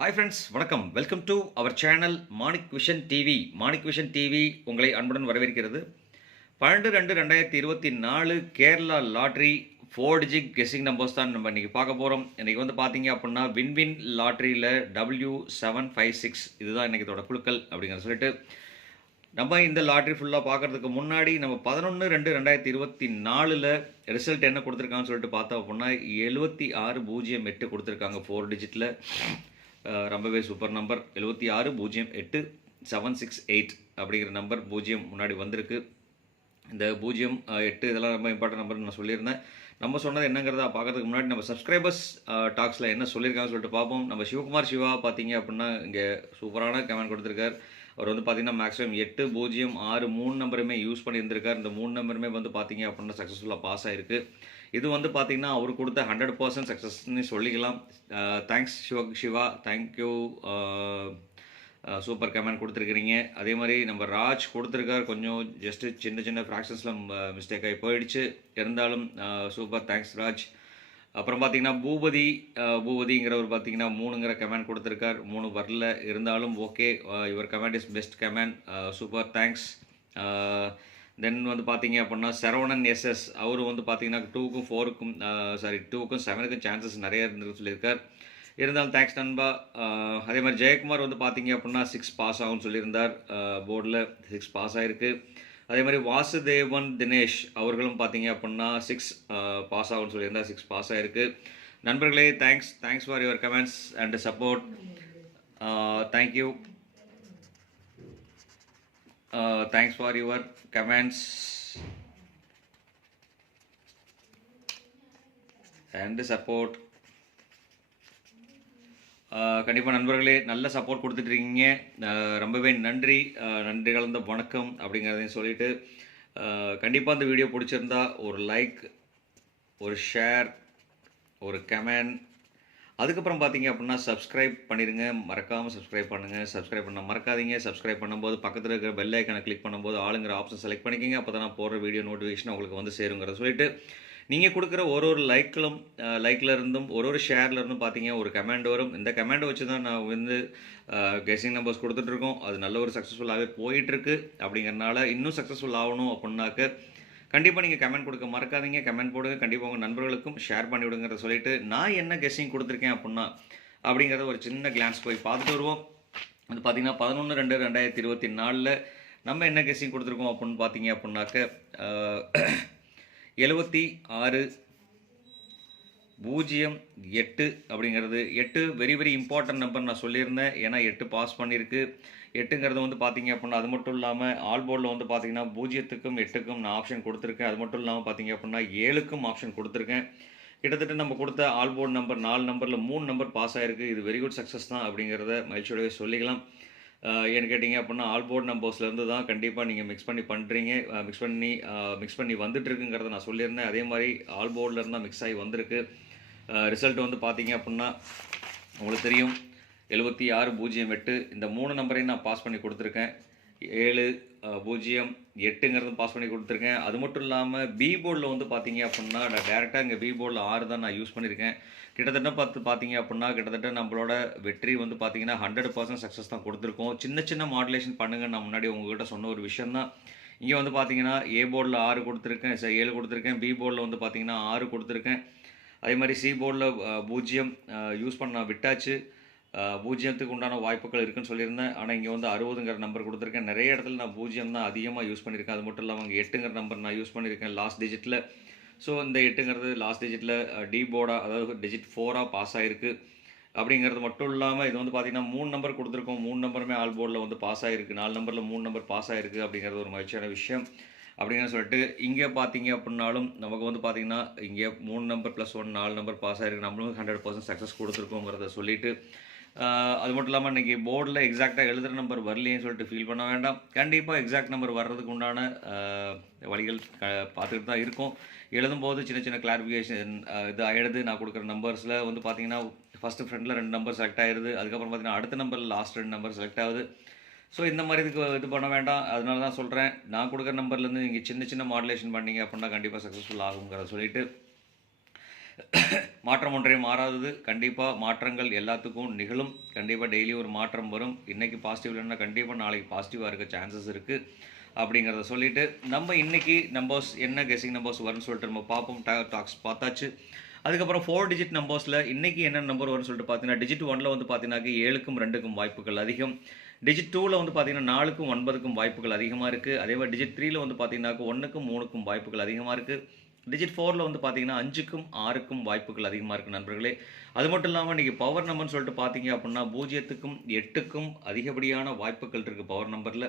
Hi friends, வணக்கம். Welcome to our channel Manik vision TV. Manik vision TV உங்களை அன்புடன் வரவேற்கிறது. 12/2/2024 Kerala lottery 4 digit guessing numbers தான் நம்ம இன்றைக்கி பார்க்க போகிறோம். இன்றைக்கி வந்து பார்த்தீங்க அப்படின்னா வின்வின் லாட்ரியில் W756 இதுதான் இன்றைக்கி இதோட குழுக்கள் அப்படிங்கிற சொல்லிட்டு நம்ம இந்த லாட்ரி ஃபுல்லாக பார்க்குறதுக்கு முன்னாடி நம்ம 11/2/2024 ரிசல்ட் என்ன கொடுத்துருக்காங்கன்னு சொல்லிட்டு பார்த்தோம் அப்படின்னா 7608 கொடுத்துருக்காங்க 4 டிஜிட்டில். ரொம்பவே சூப்பர் நம்பர். 7608 768 அப்படிங்கிற நம்பர் 0 முன்னாடி வந்திருக்கு. இந்த 0 8 இதெல்லாம் ரொம்ப இம்பார்ட்டன்ட் நம்பர்னு நான் சொல்லியிருந்தேன். நம்ம சொன்னது என்னங்கிறத பார்க்கறதுக்கு முன்னாடி நம்ம சப்ஸ்கிரைபர்ஸ் டாக்ஸில் என்ன சொல்லியிருக்காங்கன்னு சொல்லிட்டு பார்ப்போம். நம்ம சிவகுமார் சிவா பார்த்தீங்க அப்படின்னா இங்கே சூப்பரான கமெண்ட் கொடுத்துருக்கார். அவர் வந்து பார்த்தீங்கன்னா மேக்ஸிமம் 8 0 6 3 நம்பருமே யூஸ் பண்ணியிருந்திருக்கார். இந்த 3 நம்பருமே வந்து பார்த்தீங்க அப்படின்னா சக்ஸஸ்ஃபுல்லாக பாஸ் ஆகிருக்கு. இது வந்து பார்த்தீங்கன்னா அவர் கொடுத்த 100% சக்ஸஸ்ன்னு சொல்லிக்கலாம். Thanks Siva, thank you. Super comment கொடுத்துருக்கிறீங்க. அதே மாதிரி நம்ம ராஜ் கொடுத்துருக்கார். கொஞ்சம் ஜஸ்ட்டு சின்ன சின்ன ஃப்ராக்ஷன்ஸில் மிஸ்டேக் ஆகி போயிடுச்சு. இருந்தாலும் சூப்பர், தேங்க்ஸ் ராஜ். அப்புறம் பார்த்தீங்கன்னா பூபதிங்கிறவர் பார்த்தீங்கன்னா 3ங்கிற கமெண்ட் கொடுத்துருக்கார். 3 வரல, இருந்தாலும் okay. Your comment is best comment. Super, thanks. Then வந்து பார்த்தீங்க அப்படின்னா சரவணன் எஸ்எஸ் அவர் வந்து பார்த்தீங்கன்னா 2க்கும் 4க்கும் 2க்கும் 7க்கும் சான்சஸ் நிறைய இருந்துன்னு சொல்லியிருக்கார். இருந்தாலும் தேங்க்ஸ் நண்பா. அதே மாதிரி ஜெயக்குமார் வந்து பார்த்தீங்க அப்படின்னா 6 பாஸ் ஆகும்னு சொல்லியிருந்தார். போர்டில் 6 பாஸ் ஆகிருக்கு. அதே மாதிரி வாசுதேவன் தினேஷ் அவர்களும் பார்த்தீங்க அப்படின்னா 6 பாஸ் ஆகும்னு சொல்லியிருந்தார். 6 பாஸ் ஆகிருக்கு. நண்பர்களே, thanks for your comments and support. Thank you. Thanks for your comments and support. கண்டிப்பாக நண்பர்களே நல்ல சப்போர்ட் கொடுத்துட்ருக்கீங்க. ரொம்பவே நன்றி. நன்றி கலந்த வணக்கம் அப்படிங்கிறதையும் சொல்லிவிட்டு கண்டிப்பாக இந்த வீடியோ பிடிச்சிருந்தா ஒரு லைக், ஒரு ஷேர், ஒரு கமெண்ட், அதுக்கப்புறம் பார்த்தீங்க அப்படின்னா சப்ஸ்கிரைப் பண்ணிடுங்க. மறக்காமல் சப்ஸ்கிரைப் பண்ணுங்கள். சப்ஸ்கிரைப் பண்ண மறக்காதீங்க. சப்ஸ்கிரைப் பண்ணும்போது பக்கத்தில் இருக்கிற பெல் ஐக்கனை கிளிக் பண்ணும்போது ஆளுங்கிற ஆப்ஷன் செலக்ட் பண்ணிக்கிங்க. அப்போ தான் நான் போடுற வீடியோ நோட்டிஃபிகேஷன் உங்களுக்கு வந்து சேருங்கிறத சொல்லிட்டு நீங்கள் கொடுக்குற ஒரு லைக்கில் இருந்தும் ஒரு ஷேரில் இருந்தும் பார்த்தீங்க ஒரு கமெண்ட் வரும். இந்த கமெண்டை வச்சு தான் நான் வந்து கெஸ்ஸிங் நம்பர்ஸ் கொடுத்துட்ருக்கோம். அது நல்ல ஒரு சக்ஸஸ்ஃபுல்லாகவே போயிட்டுருக்கு. அப்படிங்கிறனால இன்னும் சக்ஸஸ்ஃபுல் ஆகணும் அப்படின்னாக்க கண்டிப்பாக நீங்கள் கமெண்ட் கொடுக்க மறக்காதீங்க. கமெண்ட் போடுங்க. கண்டிப்பாக உங்கள் நண்பர்களுக்கும் ஷேர் பண்ணி விடுங்கிறத சொல்லிவிட்டு நான் என்ன கெஸ்ஸிங் கொடுத்துருக்கேன் அப்படிங்கிறத ஒரு சின்ன கிளான்ஸ் போய் பார்த்துட்டு வருவோம். அது பார்த்தீங்கன்னா 11/2/2024 நம்ம என்ன கெஸ்ஸிங் கொடுத்துருக்கோம் அப்படின்னு பார்த்தீங்க அப்படின்னாக்க 7608 அப்படிங்கிறது 8 வெரி வெரி இம்பார்ட்டன்ட் நம்பர் நான் சொல்லியிருந்தேன். ஏன்னா 8 பாஸ் பண்ணியிருக்கு. 8ங்கிறது வந்து பார்த்தீங்க அப்படின்னா அது மட்டும் இல்லாமல் ஆல் போர்டில் வந்து பார்த்தீங்கன்னா 0க்கும் 8க்கும் நான் ஆப்ஷன் கொடுத்துருக்கேன். அது மட்டும் இல்லாமல் பார்த்தீங்க அப்படின்னா 7க்கும் ஆப்ஷன் கொடுத்துருக்கேன். கிட்டத்தட்ட நம்ம கொடுத்த ஆல் போர்டு நம்பர் 4 நம்பரில் 3 நம்பர் பாஸ் ஆகிருக்கு. இது வெரி குட் சக்ஸஸ் தான் அப்படிங்கிறத மகிழ்ச்சியோடவே சொல்லிக்கலாம். ஏன்னு கேட்டிங்க அப்படின்னா ஆல் போர்டு நம்பர்ஸ்லேருந்து தான் கண்டிப்பாக நீங்கள் மிக்ஸ் பண்ணி வந்துட்டுருக்குங்கிறத நான் சொல்லியிருந்தேன். அதே மாதிரி ஆல் போர்டில் தான் மிக்ஸ் ஆகி வந்திருக்கு. ரிசல்ட் வந்து பார்த்தீங்க அப்படின்னா உங்களுக்கு தெரியும் 7608 இந்த 3 நம்பரையும் நான் பாஸ் பண்ணி கொடுத்துருக்கேன். 708ங்கிறது பாஸ் பண்ணி கொடுத்துருக்கேன். அது மட்டும் இல்லாமல் பி போர்டில் வந்து பார்த்தீங்க அப்படின்னா நான் டேரெக்டாக இங்கே பி போர்டில் 6 தான் நான் யூஸ் பண்ணியிருக்கேன். கிட்டத்தட்ட பார்த்தீங்க அப்படின்னா கிட்டத்தட்ட நம்மளோட வெற்றி வந்து பார்த்தீங்கன்னா 100% சக்ஸஸ் தான் கொடுத்துருக்கோம். சின்ன மாடுலேஷன் பண்ணுங்கள். நான் முன்னாடி உங்கள்கிட்ட சொன்ன ஒரு விஷயம் தான். இங்கே வந்து பார்த்தீங்கன்னா ஏ போர்டில் 6 கொடுத்துருக்கேன், 7 கொடுத்துருக்கேன். பி போர்டில் வந்து பார்த்தீங்கன்னா 6 கொடுத்துருக்கேன். அதே மாதிரி சி போர்டில் 0 யூஸ் பண்ண விட்டாச்சு. 0க்கு உண்டான வாய்ப்புகள் இருக்குன்னு சொல்லியிருந்தேன். ஆனால் இங்கே வந்து 60ங்கிற நம்பர் கொடுத்துருக்கேன். நிறைய இடத்துல நான் 0 தான் அதிகமாக யூஸ் பண்ணியிருக்கேன். அது மட்டும் இல்லாமல் இங்கே 8ங்கிற நம்பர் நான் யூஸ் பண்ணியிருக்கேன் லாஸ்ட் டிஜிட்டில். ஸோ இந்த 8ங்கிறது லாஸ்ட் டிஜிட்டில் டி போர்டாக, அதாவது டிஜிட் 4ஆக பாஸ் ஆகிருக்கு. அப்படிங்கிறது மட்டும் இல்லாமல் இது வந்து பார்த்திங்கன்னா 3 நம்பர் கொடுத்துருக்கோம். 3 நம்பருமே ஆல் போர்டில் வந்து பாஸ் ஆகிருக்கு. 4 நம்பரில் 3 நம்பர் பாஸ் ஆகிருக்கு. அப்படிங்கிறது ஒரு மகிழ்ச்சியான விஷயம். அப்படின்னு சொல்லிட்டு இங்கே பார்த்தீங்க அப்படின்னாலும் நமக்கு வந்து பார்த்திங்கன்னா இங்கே 3 நம்பர் +1 4 நம்பர் பாஸ் ஆகிருக்கு. நம்மளும் 100% சக்ஸஸ் கொடுத்துருக்கோங்கிறத சொல்லிவிட்டு அது மட்டும் இல்லாமல் இன்றைக்கி போர்டில் எக்ஸாக்டாக எழுதுகிற நம்பர் வரலையேன்னு சொல்லிட்டு ஃபீல் பண்ண வேண்டாம். கண்டிப்பாக எக்ஸாக்ட் நம்பர் வர்றதுக்கு உண்டான வழிகள் பார்த்துக்கிட்டு தான் இருக்கும். எழுதும்போது சின்ன கிளாரிஃபிகேஷன் இது ஆகிடுது. நான் கொடுக்குற நம்பர்ஸில் வந்து பார்த்திங்கன்னா ஃபஸ்ட்டு ஃப்ரெண்டில் 2 நம்பர் செலக்ட் ஆகிடுது. அதுக்கப்புறம் பார்த்திங்கன்னா அடுத்த நம்பரில் லாஸ்ட் 2 நம்பர் செலக்ட் ஆகுது. ஸோ இந்த மாதிரி இது பண்ண வேண்டாம். அதனால தான் சொல்கிறேன், நான் கொடுக்குற நம்பர்லேருந்து நீங்கள் சின்ன மாடுலேஷன் பண்ணிங்க அப்படின்னா கண்டிப்பாக சக்ஸஸ்ஃபுல் ஆகுங்கிறத சொல்லிவிட்டு மாற்றம் ஒன்றே மாறாதது. கண்டிப்பாக மாற்றங்கள் எல்லாத்துக்கும் நிகழும். கண்டிப்பாக டெய்லி ஒரு மாற்றம் வரும். இன்றைக்கி பாசிட்டிவ் இல்லைன்னா கண்டிப்பாக நாளைக்கு பாசிட்டிவாக இருக்க சான்சஸ் இருக்குது அப்படிங்கிறத சொல்லிவிட்டு நம்ம இன்றைக்கி நம்பர்ஸ் என்ன கெஸ்ஸிங் நம்பர்ஸ் வரும்னு சொல்லிட்டு நம்ம பார்ப்போம். டாக்ஸ் பார்த்தாச்சு. அதுக்கப்புறம் 4 டிஜிட் நம்பர்ஸில் இன்றைக்கி என்ன நம்பர் வரும்னு சொல்லிட்டு பார்த்தீங்கன்னா டிஜிட் 1ல் வந்து பார்த்தீங்கன்னா 7க்கும் 2க்கும் வாய்ப்புகள் அதிகம். டிஜிட் 2ல் வந்து பார்த்தீங்கன்னா 4க்கும் 9க்கும் வாய்ப்புகள் அதிகமாக இருக்குது. அதே மாதிரி டிஜிட் 3ல் வந்து பார்த்தீங்கன்னாக்க 1க்கும் 3க்கும் வாய்ப்புகள் அதிகமாக இருக்குது. டிஜிட் 4ல் வந்து பார்த்தீங்கன்னா 5க்கும் 6க்கும் வாய்ப்புகள் அதிகமாக இருக்குது நண்பர்களே. அது மட்டும் இல்லாமல் நீங்கள் பவர் நம்பர்னு சொல்லிட்டு பார்த்தீங்க அப்படின்னா 0க்கும் 8க்கும் அதிகப்படியான வாய்ப்புகள் இருக்குது பவர் நம்பரில்.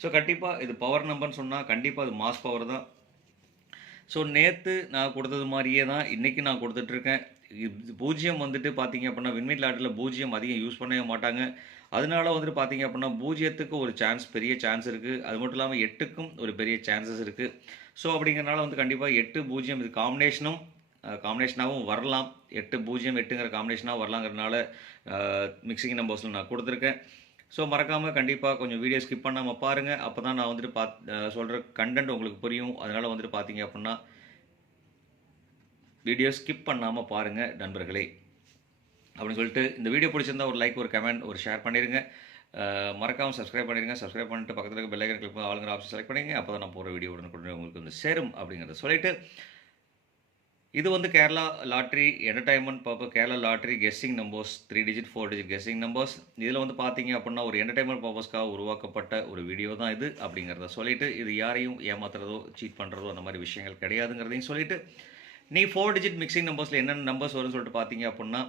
ஸோ கண்டிப்பாக இது பவர் நம்பர்னு சொன்னால் கண்டிப்பாக அது மாஸ் பவர் தான். ஸோ நேற்று நான் கொடுத்தது மாதிரியே தான் இன்றைக்கி நான் கொடுத்துட்ருக்கேன். 0 வந்துட்டு பார்த்தீங்க அப்படின்னா விண்மீன் லாட்டரியில் 0 அதிகம் யூஸ் பண்ணவே மாட்டாங்க. அதனால வந்துட்டு பார்த்தீங்க அப்படின்னா 0க்கு ஒரு பெரிய சான்ஸ் இருக்குது. அது மட்டும் இல்லாமல் 8க்கும் ஒரு பெரிய சான்சஸ் இருக்குது. ஸோ அப்படிங்கிறனால வந்து கண்டிப்பாக 8, 0 இது காம்பினேஷனாகவும் வரலாம். 8, 0, 8ங்கிற காம்பினேஷனாக வரலாங்கிறதுனால மிக்சிங் நம்பர்ஸில் நான் கொடுத்துருக்கேன். ஸோ மறக்காமல் கண்டிப்பாக கொஞ்சம் வீடியோ ஸ்கிப் பண்ணாமல் பாருங்கள். அப்போ தான் நான் வந்துட்டு சொல்கிற கண்டென்ட் உங்களுக்கு புரியும். அதனால் வந்துட்டு பார்த்தீங்க அப்படின்னா வீடியோ ஸ்கிப் பண்ணாமல் பாருங்கள் நண்பர்களே. அப்படின்னு சொல்லிட்டு இந்த வீடியோ பிடிச்சிருந்தா ஒரு லைக், ஒரு கமெண்ட், ஒரு ஷேர் பண்ணிடுங்க. மறக்காமல் சப்ஸ்கிரைப் பண்ணிடுங்க. சப்ஸ்கிரைப் பண்ணிட்டு பக்கத்தில் இருக்க பெல் ஐக்கன் கிளிக் பண்ணி ஆளுங்கிற ஆப்ஷன் செலக்ட் பண்ணிங்க. அப்போ தான் நான் போகிற வீடியோ உடனுக்குடன் உங்களுக்கு வந்து சேரும் அப்படிங்கிறத சொல்லிட்டு இது வந்து Kerala lottery entertainment purpose, Kerala lottery guessing numbers 3 digit 4 digit guessing numbers. இதில் வந்து பார்த்தீங்க அப்படின்னா ஒரு என்டர்டைன்மெண்ட் பர்பஸ்க்காக உருவாக்கப்பட்ட ஒரு வீடியோ தான் இது அப்படிங்கிறத சொல்லிட்டு இது யாரையும் ஏமாத்துறதோ சீட் பண்ணுறதோ அந்த மாதிரி விஷயங்கள் கிடையாதுங்கிறதையும் சொல்லிட்டு நீ 4 டிஜிட் மிக்சிங் நம்பர்ஸில் என்னென்ன நம்பர்ஸ் வரும்னு சொல்லிட்டு பார்த்தீங்க அப்படின்னா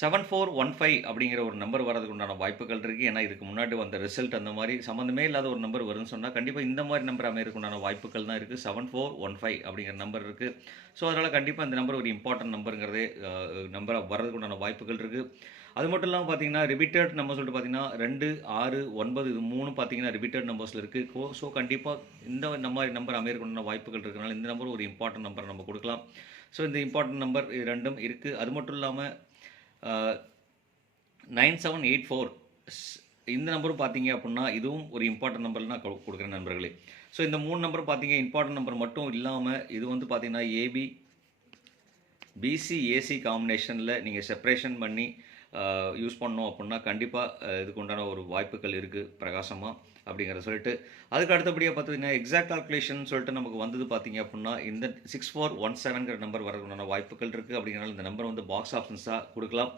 7415 அப்படிங்கிற ஒரு நம்பர் வரதுக்கு உண்டான வாய்ப்புகள் இருக்குது. ஏன்னா இதுக்கு முன்னாடி வந்த ரிசல்ட் அந்த மாதிரி சம்மந்தமே இல்லாத ஒரு நம்பர் வரும்னு சொன்னால் கண்டிப்பாக இந்த மாதிரி நம்பர் அமையறதுக்கு உண்டான வாய்ப்புகள் தான் இருக்குது. 7415 அப்படிங்கிற நம்பர் இருக்குது. ஸோ அதனால் கண்டிப்பாக இந்த நம்பர் ஒரு இம்பார்ட்டன்ட் நம்பருங்கிறதே நம்பர் வரதுக்கு உண்டான வாய்ப்புகள் இருக்குது. அது மட்டும் இல்லாமல் பார்த்தீங்கன்னா ரிப்பீட்டட் நம்பர் சொல்லிட்டு பார்த்தீங்கன்னா 2, 6, 9 இது 3 பார்த்தீங்கன்னா ரிப்பீட்டட் நம்பர்ஸில் இருக்குது. ஸோ கண்டிப்பாக இந்த மாதிரி நம்பர் அமையறதுக்கு உண்டான வாய்ப்புகள் இருக்கிறனால இந்த நம்பர் ஒரு இம்பார்ட்டன்ட் நம்பர் நம்ம கொடுக்கலாம். ஸோ இந்த இம்பார்ட்டன்ட் நம்பர் ரெண்டும் இருக்குது. அது மட்டும் இல்லாமல் 9784 இந்த நம்பரும் பார்த்தீங்க அப்படின்னா இதுவும் ஒரு இம்பார்ட்டன்ட் நம்பர் நான் கொடுக்குறேன் நண்பர்களே. ஸோ இந்த 3 நம்பரும் பார்த்தீங்க இம்பார்ட்டன்ட் நம்பர் மட்டும் இல்லாமல் இது வந்து பார்த்தீங்கன்னா ஏபி, பிசி, ஏசி காம்பினேஷனில் நீங்கள் செப்பரேஷன் பண்ணி யூஸ் பண்ணோம் அப்படின்னா கண்டிப்பாக இதுக்கு உண்டான ஒரு வாய்ப்புகள் இருக்குது பிரகாசமாக அப்படிங்கிறத சொல்லிட்டு அதுக்கு அடுத்தபடியாக பார்த்தீங்கன்னா எக்ஸாக்ட் கால்குலேஷன் சொல்லிட்டு நமக்கு வந்தது பார்த்தீங்க அப்படின்னா இந்த 6417ங்கிற நம்பர் வரதுக்குண்டான வாய்ப்புகள் இருக்குது. அப்படிங்கிறனால இந்த நம்பர் வந்து பாக்ஸ் ஆப்ஷன்ஸாக கொடுக்கலாம்.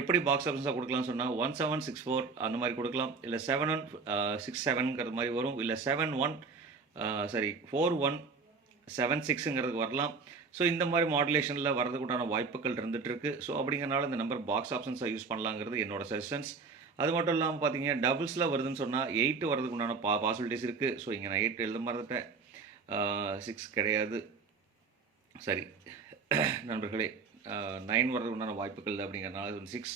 எப்படி பாக்ஸ் ஆப்ஷன்ஸாக கொடுக்கலாம்னு சொன்னால் 1764 அந்த மாதிரி கொடுக்கலாம். இல்லை 7167ங்கிற மாதிரி வரும். இல்லை 4176ங்கிறதுக்கு வரலாம். ஸோ இந்த மாதிரி மாடுலேஷனில் வரதுக்குண்டான வாய்ப்புகள் இருந்துகிட்ருக்கு. ஸோ அப்படிங்கிறனால இந்த நம்பர் பாக்ஸ் ஆப்ஷன்ஸாக யூஸ் பண்ணலாங்கிறது என்னோட சஜஷன்ஸ். அது மட்டும் இல்லாமல் பார்த்தீங்கன்னா டபுள்ஸில் வருதுன்னு சொன்னால் 8 வரதுக்கு உண்டான பாசிபிலிட்டிஸ் இருக்குது. ஸோ இங்கே நான் 8 எழுத மறந்துட்டேன். 6 கிடையாது. சரி நண்பர்களே, 9 வரதுக்கு உண்டான வாய்ப்புகள் அப்படிங்கிறனால 6.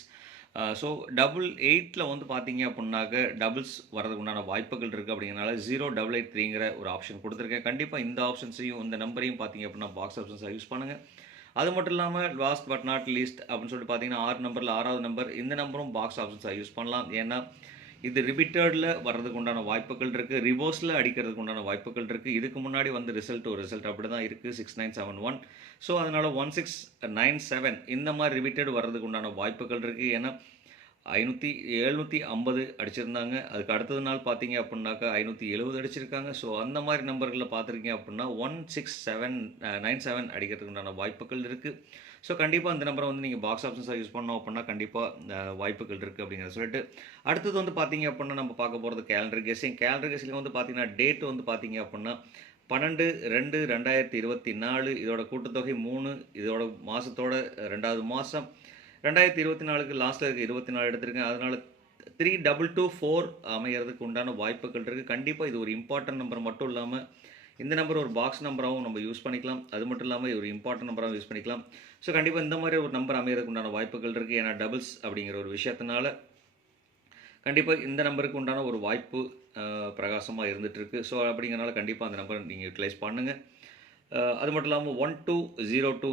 ஸோ 888 வந்து பார்த்தீங்க அப்படின்னாக்க டபுள்ஸ் வரதுக்கு உண்டான வாய்ப்புகள் இருக்குது. அப்படிங்கிறனால 0883ங்கிற ஒரு ஆப்ஷன் கொடுத்துருக்கேன். கண்டிப்பாக இந்த ஆப்ஷன்ஸையும் இந்த நம்பரையும் பார்த்தீங்க அப்படின்னா பாக்ஸ் ஆப்ஷன்ஸாக யூஸ் பண்ணுங்கள். அது மட்டும் இல்லாமல் லாஸ்ட் பட் நாட் லீஸ்ட் அப்படின்னு சொல்லிட்டு பார்த்தீங்கன்னா 6 நம்பரில் 6வது நம்பர் இந்த நம்பரும் பாக்ஸ் ஆப்ஷன்ஸாக யூஸ் பண்ணலாம். ஏன்னா இது ரிப்பீட்டடில் வர்றதுக்கு உண்டான வாய்ப்புகள் இருக்குது. ரிவர்ஸில் அடிக்கிறதுக்கு உண்டான வாய்ப்புகள் இருக்குது. இதுக்கு முன்னாடி வந்து ஒரு ரிசல்ட் அப்படி தான் இருக்குது 6971. ஸோ அதனால் 1697 இந்த மாதிரி ரிப்பீட்டட் வர்றதுக்கு உண்டான வாய்ப்புகள் இருக்குது. ஏன்னா 750 அடிச்சிருந்தாங்க. அதுக்கு அடுத்தது நாள் பார்த்தீங்க அப்படின்னாக்கா 570 அடிச்சிருக்காங்க. ஸோ அந்த மாதிரி நம்பர்களில் பார்த்துருக்கீங்க அப்படின்னா 16797 அடிக்கிறதுக்கு உண்டான வாய்ப்புகள் இருக்குது. ஸோ கண்டிப்பாக அந்த நம்பரை வந்து நீங்கள் பாக்ஸ் ஆப்ஷன்ஸாக யூஸ் பண்ணோம் அப்படின்னா கண்டிப்பாக வாய்ப்புகள் இருக்குது அப்படிங்கிறத சொல்லிட்டு அடுத்தது வந்து பார்த்தீங்க அப்படின்னா நம்ம பார்க்க போகிறது கேலண்டர் கெஸ்ஸிங் வந்து பார்த்தீங்கன்னா டேட் வந்து பார்த்தீங்க அப்படின்னா 12/2/2024 இதோட கூட்டுத்தொகை 3 இதோட மாதத்தோட 2வது மாதம் 2024க்கு லாஸ்ட்டில் இருக்க 24 எடுத்திருக்கேன். அதனால் 3224 அமைகிறதுக்கு உண்டான வாய்ப்புகள் இருக்குது. கண்டிப்பாக இது ஒரு இம்பார்ட்டன்ட் நம்பர் மட்டும் இல்லாமல் இந்த நம்பர் ஒரு பாக்ஸ் நம்பராகவும் நம்ம யூஸ் பண்ணிக்கலாம். அது மட்டும் இல்லாமல் ஒரு இம்பார்ட்டன்ட் நம்பராகவும் யூஸ் பண்ணிக்கலாம். ஸோ கண்டிப்பாக இந்த மாதிரி ஒரு நம்பர் அமைகிறதுக்கு உண்டான வாய்ப்புகள் இருக்குது. ஏன்னா டபுள்ஸ் அப்படிங்கிற ஒரு விஷயத்தினால கண்டிப்பாக இந்த நம்பருக்கு உண்டான ஒரு வாய்ப்பு பிரகாசமாக இருந்துகிட்ருக்கு. ஸோ அப்படிங்கிறனால கண்டிப்பாக அந்த நம்பரை நீங்கள் யூட்டிலைஸ் பண்ணுங்கள். அது மட்டும் இல்லாமல் 1202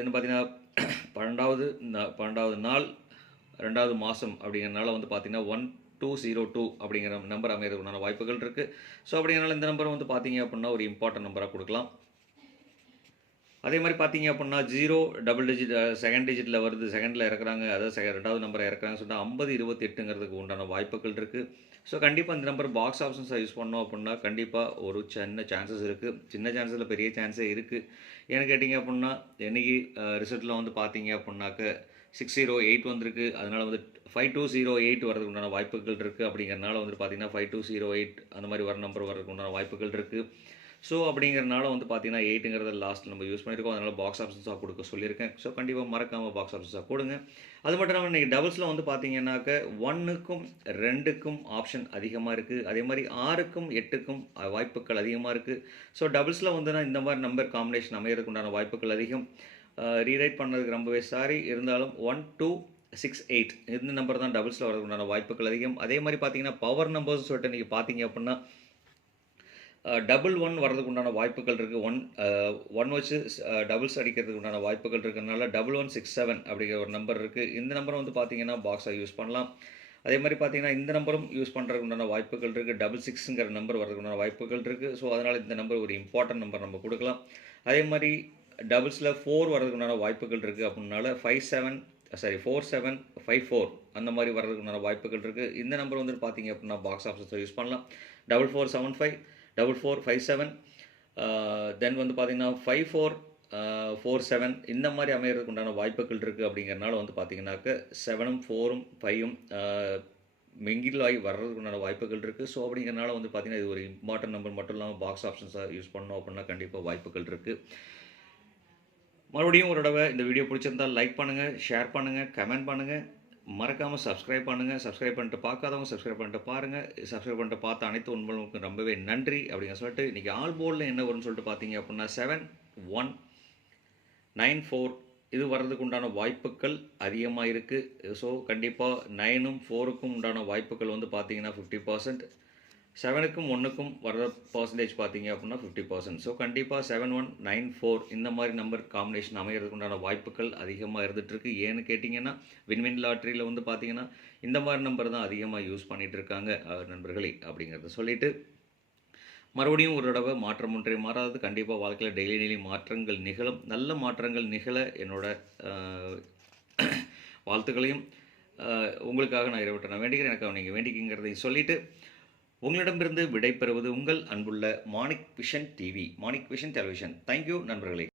என்ன பார்த்தீங்கன்னா 12வது நாள் 2வது மாதம் அப்படிங்கிறனால வந்து பார்த்தீங்கன்னா 1202 அப்படிங்கிற நம்பர் அமைகிறதுக்குண்டான வாய்ப்புகள் இருக்குது. ஸோ அப்படிங்கிறனால இந்த நம்பரை வந்து பார்த்தீங்க அப்படின்னா ஒரு இம்பார்ட்டன்ட் நம்பராக கொடுக்கலாம். அதே மாதிரி பார்த்தீங்க அப்படின்னா 0 டபுள் டிஜிட் செகண்ட் டிஜிட்டில் வருது, செகண்டில் இறக்குறாங்க, அதாவது 2வது நம்பரை இறக்குறாங்கன்னு சொல்லிட்டு 50, 28ங்கிறதுக்கு உண்டான வாய்ப்புகள் இருக்குது. ஸோ கண்டிப்பாக இந்த நம்பர் பாக்ஸ் ஆப்ஷன்ஸை யூஸ் பண்ணோம் அப்படின்னா கண்டிப்பாக ஒரு சின்ன சான்சஸ் இருக்குது. சின்ன சான்ஸில் பெரிய சான்ஸே இருக்குது. ஏன்னு கேட்டிங்க அப்படின்னா இன்றைக்கி ரிசல்ட்டில் வந்து பார்த்தீங்க அப்படின்னாக்க 608 வந்திருக்கு. அதனால் வந்து 5208 வரதுக்கு உண்டான வாய்ப்புகள் இருக்குது. அப்படிங்கிறனால வந்து பார்த்தீங்கன்னா 5208 அந்த மாதிரி வர நம்பர் வரதுக்கு உண்டான வாய்ப்புகள் இருக்குது. ஸோ அப்படிங்கிறனால வந்து பார்த்தீங்கன்னா 8ங்கிறத லாஸ்ட்டில் நம்ம யூஸ் பண்ணியிருக்கோம். அதனால் பாக்ஸ் ஆப்ஷன்ஸாக கொடுக்க சொல்லியிருக்கேன். ஸோ கண்டிப்பாக மறக்காமல் பாக்ஸ் ஆப்ஷன்ஸாக கொடுங்க. அது மட்டும் இல்லாமல் இன்றைக்கி டபுள்ஸில் வந்து பார்த்தீங்கன்னாக்க 1க்கும் 2க்கும் ஆப்ஷன் அதிகமாக இருக்குது. அதே மாதிரி 6க்கும் 8க்கும் வாய்ப்புகள் அதிகமாக இருக்குது. ஸோ டபுள்ஸில் வந்துன்னா இந்த மாதிரி நம்பர் காம்பினேஷன் அமையறதுக்கு உண்டான வாய்ப்புகள் அதிகம். ரீரைட் பண்ணதுக்கு ரொம்பவே சாரி. இருந்தாலும் 1, 2, 6, 8 இந்த நம்பர் தான் டபுள்ஸில் வரதுக்கு உண்டான வாய்ப்புகள் அதிகம். அதே மாதிரி பார்த்தீங்கன்னா பவர் நம்பர்ஸ் சொல்லிட்டு நீங்கள் பார்த்தீங்க அப்படின்னா டபுள் 1 வரதுக்கு உண்டான வாய்ப்புகள் இருக்குது. 1 வச்சு டபுள்ஸ் அடிக்கிறதுக்கு உண்டான வாய்ப்புகள் இருக்கிறதுனால 1167 அப்படிங்கிற ஒரு நம்பர் இருக்குது. இந்த நம்பரை வந்து பார்த்தீங்கன்னா பாக்ஸாக யூஸ் பண்ணலாம். அதே மாதிரி பார்த்தீங்கன்னா இந்த நம்பரும் யூஸ் பண்ணுறதுக்கு உண்டான வாய்ப்புகள் இருக்குது. 66ங்கிற நம்பர் வரதுக்கு உண்டான வாய்ப்புகள் இருக்குது. ஸோ அதனால் இந்த நம்பர் ஒரு இம்பார்ட்டன்ட் நம்பர் நம்ம கொடுக்கலாம். அதே மாதிரி டபுள்ஸில் 4 வரதுக்கு உண்டான வாய்ப்புகள் இருக்குது. அப்படின்னால 4754 அந்த மாதிரி வரதுக்கு உண்டான வாய்ப்புகள் இருக்குது. இந்த நம்பர் வந்து பார்த்தீங்க அப்படின்னா பாக்ஸ் ஆப்ஷன்ஸை யூஸ் பண்ணலாம். 4475 4457 தென் வந்து பார்த்தீங்கன்னா 5447 இந்த மாதிரி அமையறதுக்கு உண்டான வாய்ப்புகள் இருக்குது. அப்படிங்கிறனால வந்து பார்த்தீங்கன்னாக்க 7ம் 4ம் 5ம் மிங்கில் ஆகி வர்றதுக்கு உண்டான வாய்ப்புகள் இருக்குது. ஸோ அப்படிங்கிறனால வந்து பார்த்தீங்கன்னா இது ஒரு இம்பார்ட்டன்ட் நம்பர் மட்டும் இல்லாமல் பாக்ஸ் ஆப்ஷன்ஸாக யூஸ் பண்ணோம் அப்படின்னா கண்டிப்பாக வாய்ப்புகள் இருக்குது. மறுபடியும் ஒரு தடவை இந்த வீடியோ பிடிச்சிருந்தால் லைக் பண்ணுங்கள், ஷேர் பண்ணுங்கள், கமெண்ட் பண்ணுங்கள். மறக்காமல் சப்ஸ்கிரைப் பண்ணுங்கள். சப்ஸ்கிரைப் பண்ணிட்டு பார்க்காதவங்க சப்ஸ்கிரைப் பண்ணிட்டு பாருங்கள். சப்ஸ்கிரைப் பண்ணிட்டு பார்த்த அனைத்து உண்மைகளுக்கும் ரொம்பவே நன்றி அப்படின்னு சொல்லிட்டு இன்றைக்கி ஆல் போர்டில் என்ன வரும்னு சொல்லிட்டு பார்த்தீங்க அப்படின்னா 7194 இது வர்றதுக்கு உண்டான வாய்ப்புகள் அதிகமாக இருக்குது. ஸோ கண்டிப்பாக 9ம் 4க்கும் உண்டான வாய்ப்புகள் வந்து பார்த்தீங்கன்னா 50%, 7க்கும் 1க்கும் வர்ற பர்சன்டேஜ் பார்த்தீங்க அப்படின்னா 50%. ஸோ கண்டிப்பாக 7194 இந்த மாதிரி நம்பர் காம்பினேஷன் அமைகிறதுக்கு உண்டான வாய்ப்புகள் அதிகமாக இருந்துகிட்ருக்கு. ஏன்னு கேட்டிங்கன்னா வின்வின் லாட்ரியில் வந்து பார்த்தீங்கன்னா இந்த மாதிரி நம்பர் தான் அதிகமாக யூஸ் பண்ணிகிட்டு இருக்காங்க நண்பர்களே அப்படிங்கிறத சொல்லிவிட்டு மறுபடியும் ஒரு தடவை மாற்றம் ஒன்றை மாறாது. கண்டிப்பாக வாழ்க்கையில் டெய்லி மாற்றங்கள் நிகழும். நல்ல மாற்றங்கள் நிகழ என்னோட வாழ்த்துக்களையும் உங்களுக்காக நான் இறைவட்ட நான் வேண்டிக்கிறேன். எனக்கு நீங்கள் வேண்டிக்கிறதையும் சொல்லிவிட்டு உங்களிடமிருந்து விடை பெறுவது உங்கள் அன்புள்ள Manik vision TV, Manik vision television. Thank you நண்பர்களே.